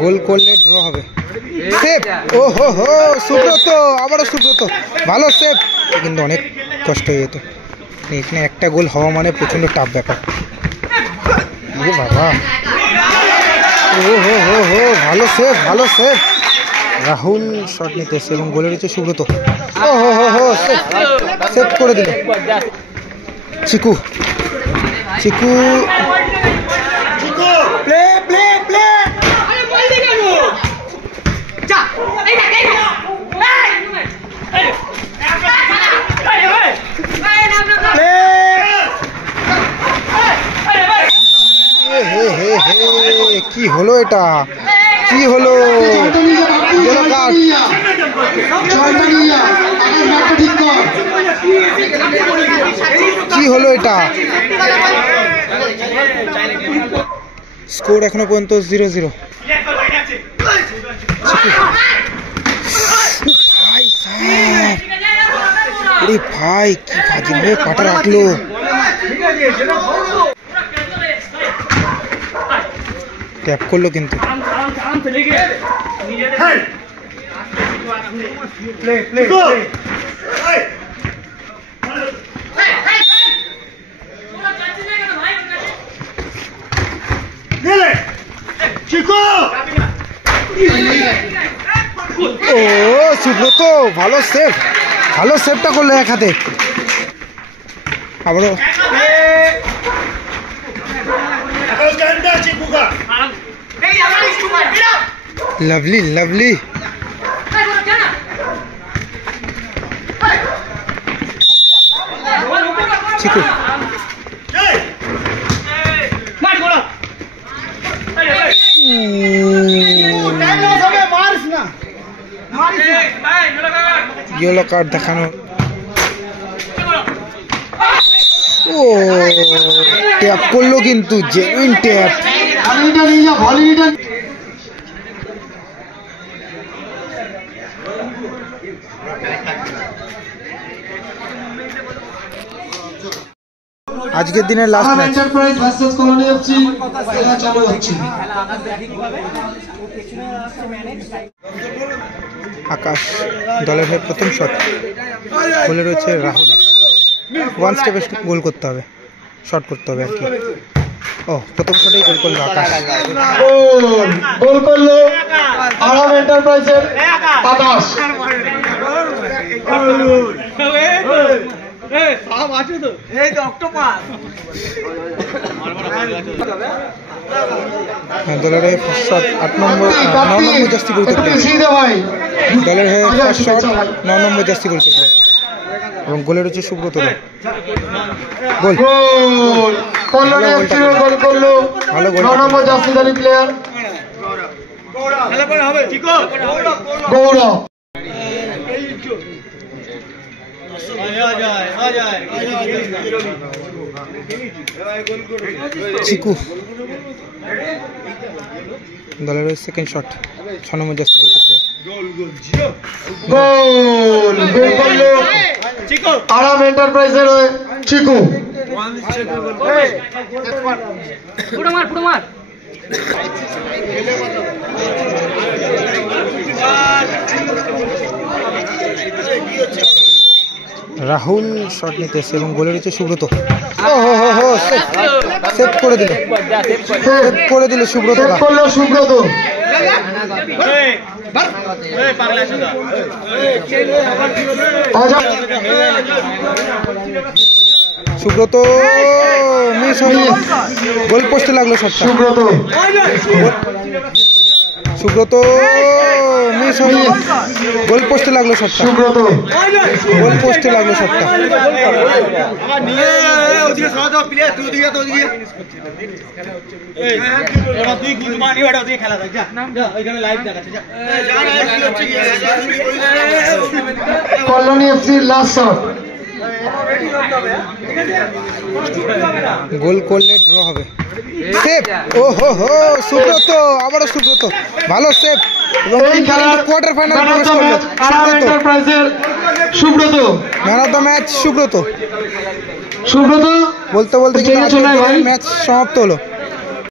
গোল করলে ড্র হবে। সেভ, ও হো হো, সুব্রত, আবারও সুব্রত, ভালো সেভ, কিন্তু অনেক কষ্ট হয়ে যেত। এখানে একটা গোল হওয়া মানে প্রচণ্ড টাফ ব্যাপার। বাবা, ও হো হো হো, ভালো সেভ, ভালো সেভ। রাহুল শট নিতে এসছে এবং গোলে রয়েছে সুব্রত। ও হো হো হো, সেভ করে দিল চিকু। চিকু কি হলো এটা, কি হলো? কি হলো এটা? স্কোর এখনো পর্যন্ত 0-0। ভাই সাহেব, আরে ভাই কি বাজে ভাবে পাটা রাখলো। ট্যাপ করলো কিন্তু। ও সুব্রত, ভালো সেভ, ভালো সেভটা করলো এক হাতে। আবারও লাভলি লাভলি। চিকু ইয়েলো কার্ড দেখানো। ও ট্যাপ করলো কিন্তু, জেনুইন ট্যাপ। আজকের দিনের last match, enterprise versus colony FC, খেলা চালু হচ্ছে। আকাশ দলের হয়ে প্রথম শট, গোলে রয়েছে রাহুল। ওয়ান স্টেপে গোল করতে হবে, শট করতে হবে আর কি। ও প্রথম শটেই গোল করলো আকাশ। গোল করলো আরাম এন্টারপ্রাইজের আকাশ। দলের হয়ে ফার্স্ট শট 8 নম্বর 9 নম্বর জার্সি পরিতে দলের হয়ে ফার্স্ট শট 9 নম্বর জার্সি পরিতে এবং গোলে রয়েছে সুব্রত। গোল, ভালো গোল, 9 নম্বর জার্সিধারী প্লেয়ার গৌরব। চিকু দলের সেকেন্ড শট 6 নম্বর জার্সি পরিতে গোল। গোল করলো আরাম এন্টারপ্রাইজের চিকু। রাহুল শট নিতে এসছে এবং গোলে রয়েছে সুব্রত। ও হো হো হো, সেভ করে দিল, সেভ করে দিল সুব্রত। সুব্রত সুব্রত মিস হয়ে গোল পোস্টে লাগলো শটটা। সুব্রত মিস হয়ে গোল পোস্টে লাগলো শটটা। সুব্রত গোল পোস্টে লাগলো শটটা। কলোনি এফসির লাস্ট শট, গোল করলে ড্র হবে। সেভ, ও হো হো, সুব্রত, আবারও সুব্রত, ভালো সেভ এবং কোয়ার্টার ফাইনাল প্রবেশ করলো Subrata. Man of the match Subrata. Subrata বলতে বলতে ম্যাচ সমাপ্ত হলো।